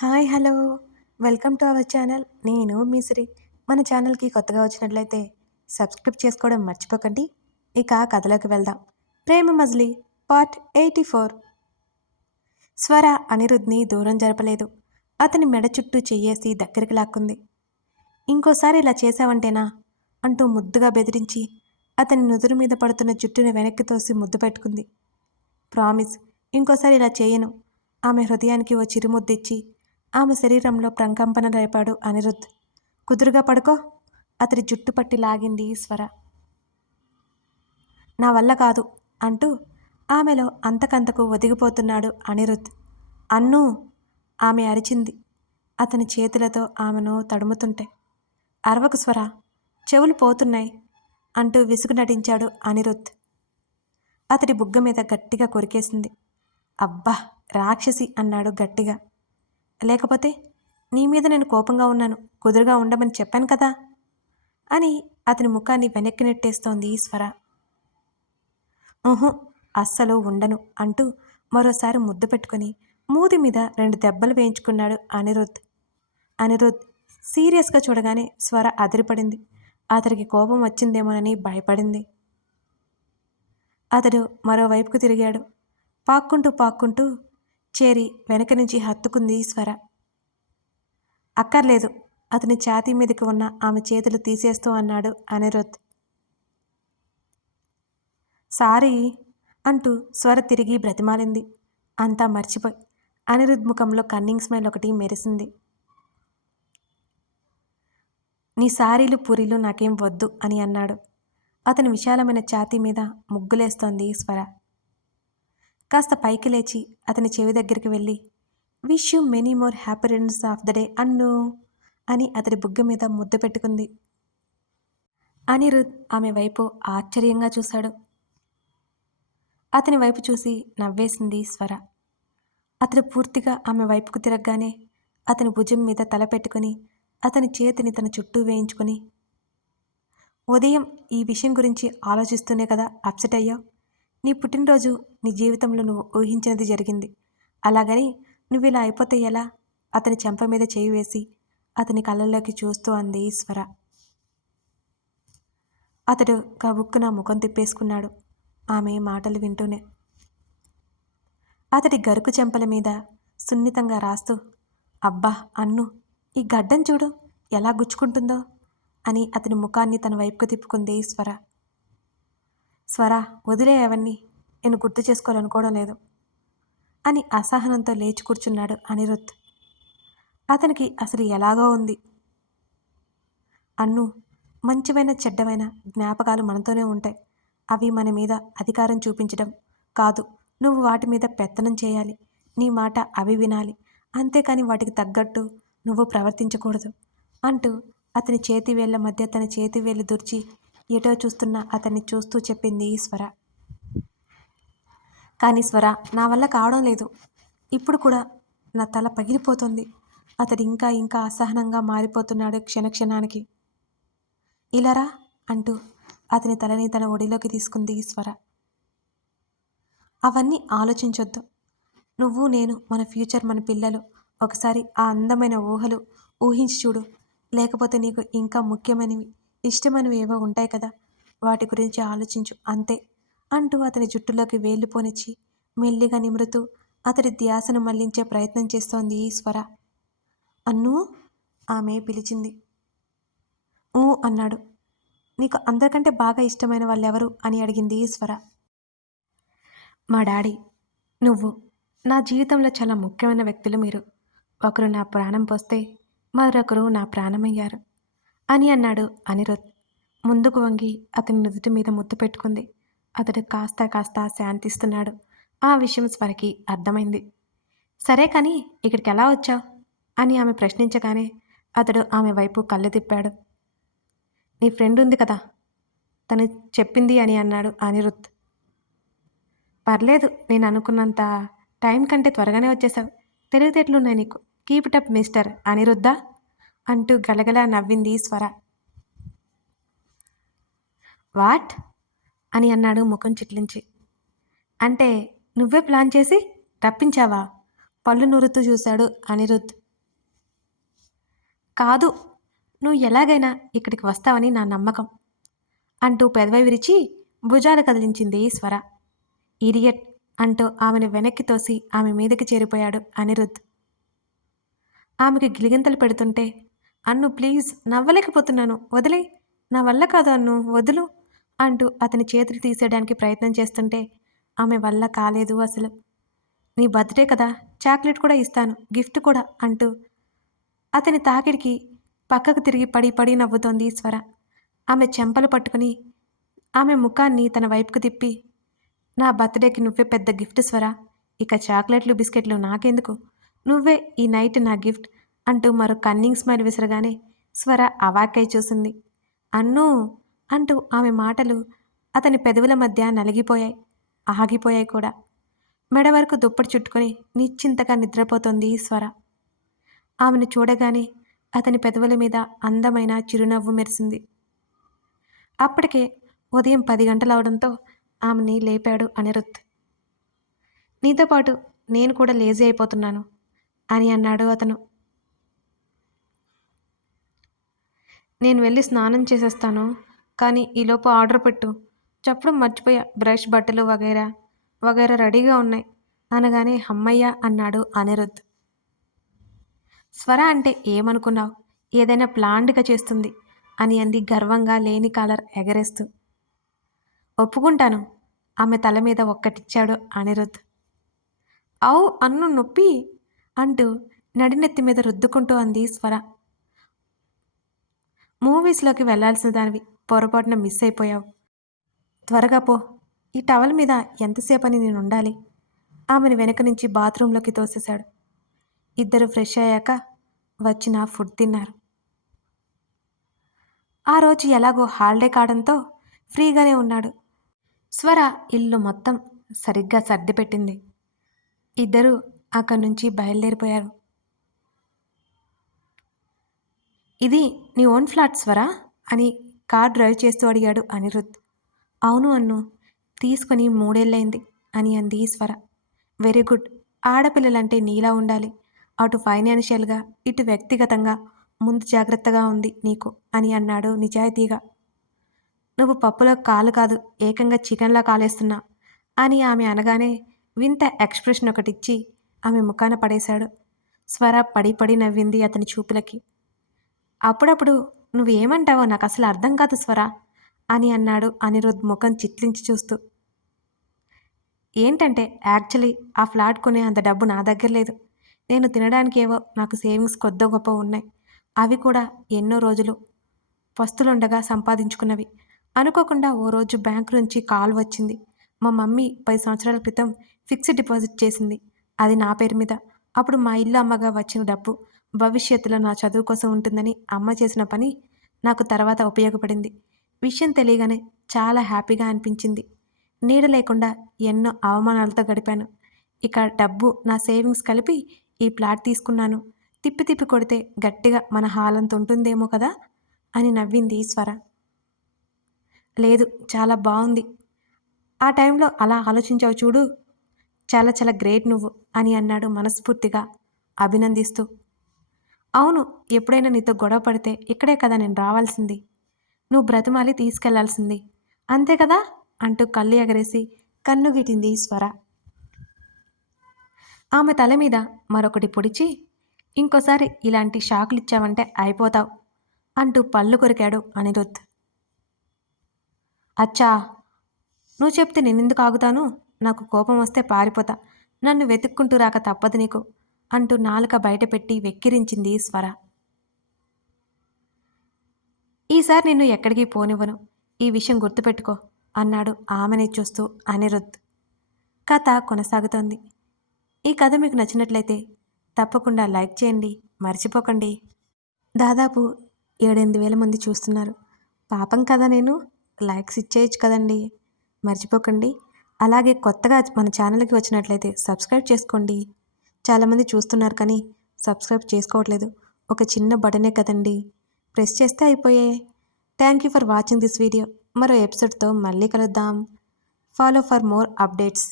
Hi hello. Welcome to our channel. నేను మిశ్రీ మన ఛానల్కి కొత్తగా వచ్చినట్లయితే సబ్స్క్రైబ్ చేసుకోవడం మర్చిపోకండి. ఇక కథలోకి వెళ్దాం. Prema Majili part eighty four. Swara అనిరుద్ని దూరం జరపలేదు. అతని మెడ చుట్టూ చెయ్యేసి దగ్గరికి లాక్కుంది. ఇంకోసారి ఇలా చేశావంటేనా? అంటూ ముద్దుగా బెదిరించి అతని నుదురు మీద పడుతున్న జుట్టును వెనక్కి తోసి ముద్దు పెట్టుకుంది. ప్రామిస్ ఇంకోసారి ఇలా చేయను. ఆమె హృదయానికి ఓ చిరుముద్దిచ్చి ఆమె శరీరంలో ప్రకంపన రేపాడు అనిరుద్ధ్ కుదురుగా పడుకో. అతడి జుట్టు పట్టి లాగింది స్వర నా వల్ల కాదు అంటూ ఆమెలో అంతకంతకు ఒదిగిపోతున్నాడు అనిరుద్ధ్ అన్ను! ఆమె అరిచింది. అతని చేతులతో ఆమెను తడుముతుంటే. అరవకు స్వర చెవులు పోతున్నాయి అంటూ విసుగు నటించాడు అనిరుద్ధ్ అతడి బుగ్గ మీద గట్టిగా కొరికేసింది. అబ్బా! రాక్షసి అన్నాడు గట్టిగా. లేకపోతే నీ మీద నేను కోపంగా ఉన్నాను కుదురుగా ఉండమని చెప్పాను కదా? అని అతని ముఖాన్ని వెనక్కి నెట్టేస్తోంది స్వర ఊహు అస్సలు ఉండను అంటూ మరోసారి ముద్దు పెట్టుకొని మూతి మీద రెండు దెబ్బలు వేయించుకున్నాడు అనిరుద్ధ్ అనిరుద్ధ్ సీరియస్గా చూడగానే స్వర అదిరిపడింది. అతడికి కోపం వచ్చిందేమోనని భయపడింది. అతడు మరోవైపుకు తిరిగాడు. పాక్కుంటూ పాక్కుంటూ చేరి వెనక నుంచి హత్తుకుంది స్వర అక్కర్లేదు అతని ఛాతీ మీదకి ఉన్న ఆమె చేతులు తీసేస్తూ అన్నాడు అనిరుద్. సారీ అంటూ స్వర తిరిగి బ్రతిమాలింది. అంతా మర్చిపోయి అనిరుద్ ముఖంలో కన్నింగ్ స్మైల్ ఒకటి మెరిసింది. నీ సారీలు పూరీలు నాకేం వద్దు అని అన్నాడు. అతని విశాలమైన ఛాతీ మీద ముగ్గులేస్తోంది స్వర కాస్త పైకి లేచి అతని చెవి దగ్గరికి వెళ్ళి wish you many more happy returns of the day Annu అని అతడి బుగ్గ మీద ముద్దు పెట్టుకుంది. అనిరుద్ ఆమె వైపు ఆశ్చర్యంగా చూశాడు. అతని వైపు చూసి నవ్వేసింది స్వర. అతడు పూర్తిగా ఆమె వైపుకు తిరగగానే అతని భుజం మీద తల పెట్టుకుని అతని చేతిని తన చుట్టూ వేయించుకొని ఉదయం ఈ విషయం గురించి ఆలోచిస్తూనే కదా అప్సెట్ అయ్యావు? నీ పుట్టినరోజు నీ జీవితంలో నువ్వు ఊహించినది జరిగింది. అలాగని నువ్వు ఇలా అయిపోతే ఎలా? అతని చెంప మీద చేయి వేసి అతని కళ్ళల్లోకి చూస్తూ అంది ఈశ్వర. అతడు కబుక్కున ముఖం తిప్పేసుకున్నాడు. ఆమె మాటలు వింటూనే. అతడి గరుకు చెంపల మీద సున్నితంగా రాస్తూ అబ్బా అన్ను ఈ గడ్డం చూడు ఎలా గుచ్చుకుంటుందో అని అతని ముఖాన్ని తన వైపుకు తిప్పుకుంది ఈశ్వర. స్వర వదిలే అవన్నీ. నేను గుర్తు చేసుకోవాలనుకోవడం లేదు. అని అసహనంతో లేచి కూర్చున్నాడు అనిరుద్ధ్. అతనికి అసలు ఎలాగో ఉంది. అన్ను మంచివైన చెడ్డమైన జ్ఞాపకాలు మనతోనే ఉంటాయి. అవి మన మీద అధికారం చూపించడం కాదు. నువ్వు వాటి మీద పెత్తనం చేయాలి. నీ మాట అవి వినాలి. అంతేకాని వాటికి తగ్గట్టు నువ్వు ప్రవర్తించకూడదు అంటూ అతని చేతి వేళ్ళ మధ్య తన చేతి వేలు దుర్చి ఎటో చూస్తున్న అతన్ని చూస్తూ చెప్పింది స్వర కానీ స్వర నా వల్ల కావడం లేదు. ఇప్పుడు కూడా నా తల పగిలిపోతుంది. అతడు ఇంకా ఇంకా అసహనంగా మారిపోతున్నాడు క్షణక్షణానికి ఇలారా అంటూ అతని తలని తన ఒడిలోకి తీసుకుంది స్వర అవన్నీ ఆలోచించొద్దు. నువ్వు నేను మన ఫ్యూచర్ మన పిల్లలు ఒకసారి ఆ అందమైన ఊహలు ఊహించి చూడు. లేకపోతే నీకు ఇంకా ముఖ్యమైనవి ఇష్టమైనవి ఏవో ఉంటాయి కదా వాటి గురించి ఆలోచించు అంతే అంటూ అతని జుట్టులోకి వేళ్ళు పోనిచ్చి మెల్లిగా నిమురుతూ అతడి ధ్యాసను మళ్ళించే ప్రయత్నం చేస్తోంది స్వర. అన్ను? ఆమె పిలిచింది. ఊ అన్నాడు. నీకు అందరికంటే బాగా ఇష్టమైన వాళ్ళెవరు? అని అడిగింది స్వర. మా డాడీ నువ్వు. నా జీవితంలో చాలా ముఖ్యమైన వ్యక్తులు మీరు. ఒకరు నా ప్రాణం పోస్తే మరొకరు నా ప్రాణమయ్యారు. అని అన్నాడు అనిరుద్. ముందుకు వంగి అతని నుదుటి మీద ముద్దు పెట్టుకుంది. అతడు కాస్త కాస్త శాంతిస్తున్నాడు. ఆ విషయం స్వరకి అర్థమైంది. సరే కానీ ఇక్కడికి ఎలా వచ్చావు? అని ఆమె ప్రశ్నించగానే అతడు ఆమె వైపు కళ్ళు తిప్పాడు. నీ ఫ్రెండ్ ఉంది కదా? తను చెప్పింది అని అన్నాడు అనిరుద్. పర్లేదు నేను అనుకున్నంత టైం కంటే త్వరగానే వచ్చేసావు తెలివితేటలున్నాయి నీకు. Keep it up mister Aniruddha? అంటూ గలగలా నవ్వింది స్వర. వాట్? అని అన్నాడు ముఖం చిట్లించి. అంటే నువ్వే ప్లాన్ చేసి రప్పించావా? పళ్ళు నూరుతూ చూశాడు అనిరుద్. కాదు నువ్వు ఎలాగైనా ఇక్కడికి వస్తావని నా నమ్మకం అంటూ పెదవి విరిచి భుజాలు కదిలించింది స్వర. ఇడియట్ అంటూ ఆమెను వెనక్కి తోసి ఆమె మీదకి చేరిపోయాడు అనిరుద్. ఆమెకి గిలిగింతలు పెడుతుంటే అన్ను ప్లీజ్ నవ్వలేకపోతున్నాను. వదిలే. నా వల్ల కాదు అన్ను. వదులు అంటూ అతని చేతులు తీసేయడానికి ప్రయత్నం చేస్తుంటే ఆమె వల్ల కాలేదు అసలు. నీ బర్త్డే కదా. చాక్లెట్ కూడా ఇస్తాను. గిఫ్ట్ కూడా అంటూ అతని తాకిడికి పక్కకు తిరిగి పడి పడి నవ్వుతోంది స్వర ఆమె చెంపలు పట్టుకుని ఆమె ముఖాన్ని తన వైపుకు తిప్పి నా బర్త్డేకి నువ్వే పెద్ద గిఫ్ట్ స్వర. ఇక చాక్లెట్లు బిస్కెట్లు నాకెందుకు? నువ్వే ఈ నైట్ నా గిఫ్ట్ అంటూ మరో కన్నింగ్ స్మైల్ విసరగానే స్వర అవాక్కై చూసింది. అన్నూ అంటూ ఆమె మాటలు అతని పెదవుల మధ్య నలిగిపోయాయి ఆగిపోయాయి కూడా. మెడ వరకు దుప్పటి చుట్టుకొని నిశ్చింతగా నిద్రపోతోంది స్వర. ఆమెను చూడగానే అతని పెదవుల మీద అందమైన చిరునవ్వు మెరిసింది. అప్పటికే ఉదయం పది గంటలవడంతో ఆమెని లేపాడు అనిరుత్ నీతో పాటు నేను కూడా లేజీ అయిపోతున్నాను అని అన్నాడు అతను. నేను వెళ్ళి స్నానం చేసేస్తాను. కానీ ఈలోపు ఆర్డర్ పెట్టు. చెప్పడం మర్చిపోయా బ్రష్ బట్టలు వగైరా. వగైరా రెడీగా ఉన్నాయి. అనగానే హమ్మయ్య అన్నాడు అనిరుద్ధ్. స్వర అంటే ఏమనుకున్నావు? ఏదైనా ప్లాండ్గా చేస్తుంది అని అంది గర్వంగా లేని కాలర్ ఎగరేస్తూ. ఒప్పుకుంటాను. ఆమె తల మీద ఒక్కటిచ్చాడు అనిరుద్ధ్. అవు అన్ను నొప్పి అంటూ నడినెత్తి మీద రుద్దుకుంటూ అంది స్వర. మూవీస్లోకి వెళ్ళాల్సిన దానివి పొరపాటున మిస్ అయిపోయావు. త్వరగా పో. ఈ టవల్ మీద ఎంతసేపని నేను ఉండాలి ఆమెను వెనక నుంచి బాత్రూంలోకి తోసేశాడు. ఇద్దరు ఫ్రెష్ అయ్యాక వచ్చిన ఫుడ్ తిన్నారు. ఆ రోజు ఎలాగో హాలిడే కావడంతో ఫ్రీగానే ఉన్నాడు. స్వర ఇల్లు మొత్తం సరిగ్గా సర్దిపెట్టింది. ఇద్దరూ అక్కడి నుంచి బయలుదేరిపోయారు. ఇది నీ ఓన్ ఫ్లాట్ స్వరా అని కార్ డ్రైవ్ చేస్తూ అడిగాడు అనిరుద్ అవును అన్ను తీసుకొని మూడేళ్ళైంది అని అంది స్వర వెరీ గుడ్. ఆడపిల్లలంటే నీలా ఉండాలి. అటు ఫైనాన్షియల్గా ఇటు వ్యక్తిగతంగా ముందు జాగ్రత్తగా ఉంది నీకు అని అన్నాడు నిజాయితీగా. నువ్వు పప్పులో కాలు కాదు ఏకంగా చికెన్లా కాలేస్తున్నా అని ఆమె అనగానే వింత ఎక్స్ప్రెషన్ ఒకటిచ్చి ఆమె ముఖాన పడేశాడు. స్వర పడి పడి నవ్వింది అతని చూపులకి. అప్పుడప్పుడు నువ్వేమంటావో నాకు అసలు అర్థం కాదు స్వర అని అన్నాడు అనిరుద్ ముఖం చిట్లించి చూస్తూ. ఏంటంటే యాక్చువల్లీ ఆ ఫ్లాట్ కొనే అంత డబ్బు నా దగ్గర లేదు. నేను తినడానికి ఏవో నాకు సేవింగ్స్ కొద్ద గొప్ప ఉన్నాయి. అవి కూడా ఎన్నో రోజులు వస్తులుండగా సంపాదించుకున్నవి. అనుకోకుండా ఓ రోజు బ్యాంకు నుంచి కాల్ వచ్చింది. మా మమ్మీ పది సంవత్సరాల క్రితం ఫిక్స్డ్ డిపాజిట్ చేసింది. అది నా పేరు మీద. అప్పుడు మా ఇల్లు అమ్మగా వచ్చిన డబ్బు భవిష్యత్తులో నా చదువు కోసం ఉంటుందని అమ్మ చేసిన పని నాకు తర్వాత ఉపయోగపడింది. విషయం తెలియగానే చాలా హ్యాపీగా అనిపించింది. నీడ లేకుండా ఎన్నో అవమానాలతో గడిపాను. ఇక డబ్బు నా సేవింగ్స్ కలిపి ఈ ప్లాట్ తీసుకున్నాను. తిప్పి తిప్పి కొడితే గట్టిగా మన హాలంత ఉంటుందేమో కదా? అని నవ్వింది స్వర లేదు చాలా బాగుంది ఆ టైంలో అలా ఆలోచించావు చూడు. చాలా చాలా గ్రేట్ నువ్వు అని అన్నాడు మనస్ఫూర్తిగా అభినందిస్తూ. అవును ఎప్పుడైనా నీతో గొడవ పడితే ఇక్కడే కదా నేను రావాల్సింది. నువ్వు బ్రతిమాలి తీసుకెళ్ళాల్సింది. అంతే కదా? అంటూ కళ్ళు ఎగరేసి కన్నుగిటింది స్వర ఆమె తల మీద మరొకటి పొడిచి ఇంకోసారి ఇలాంటి షాకులు ఇచ్చావంటే అయిపోతావు అంటూ పళ్ళు కొరికాడు అనిరుద్ అచ్చా నువ్వు చెప్తే నేనెందుకు ఆగుతాను? నాకు కోపం వస్తే పారిపోతా. నన్ను వెతుక్కుంటూ రాక తప్పదు నీకు. అంటూ నాలుక బయటపెట్టి వెక్కిరించింది స్వర. ఈసారి నిన్ను ఎక్కడికి పోనివ్వను. ఈ విషయం గుర్తుపెట్టుకో అన్నాడు ఆమెనే చూస్తూ అనిరుద్. కథ కొనసాగుతోంది. ఈ కథ మీకు నచ్చినట్లయితే తప్పకుండా లైక్ చేయండి మర్చిపోకండి. దాదాపు ఏడెనిమిది వేల మంది చూస్తున్నారు. పాపం కదా నేను. లైక్స్ ఇచ్చేయచ్చు కదండి. మర్చిపోకండి. అలాగే కొత్తగా మన ఛానల్కి వచ్చినట్లయితే సబ్స్క్రైబ్ చేసుకోండి. చాలామంది చూస్తున్నారు కానీ సబ్స్క్రైబ్ చేసుకోవట్లేదు. ఒక చిన్న బటనే కదండి. ప్రెస్ చేస్తే అయిపోయాయి thank you for watching this video. మరో ఎపిసోడ్తో మళ్ళీ కలుద్దాం. Follow for more updates.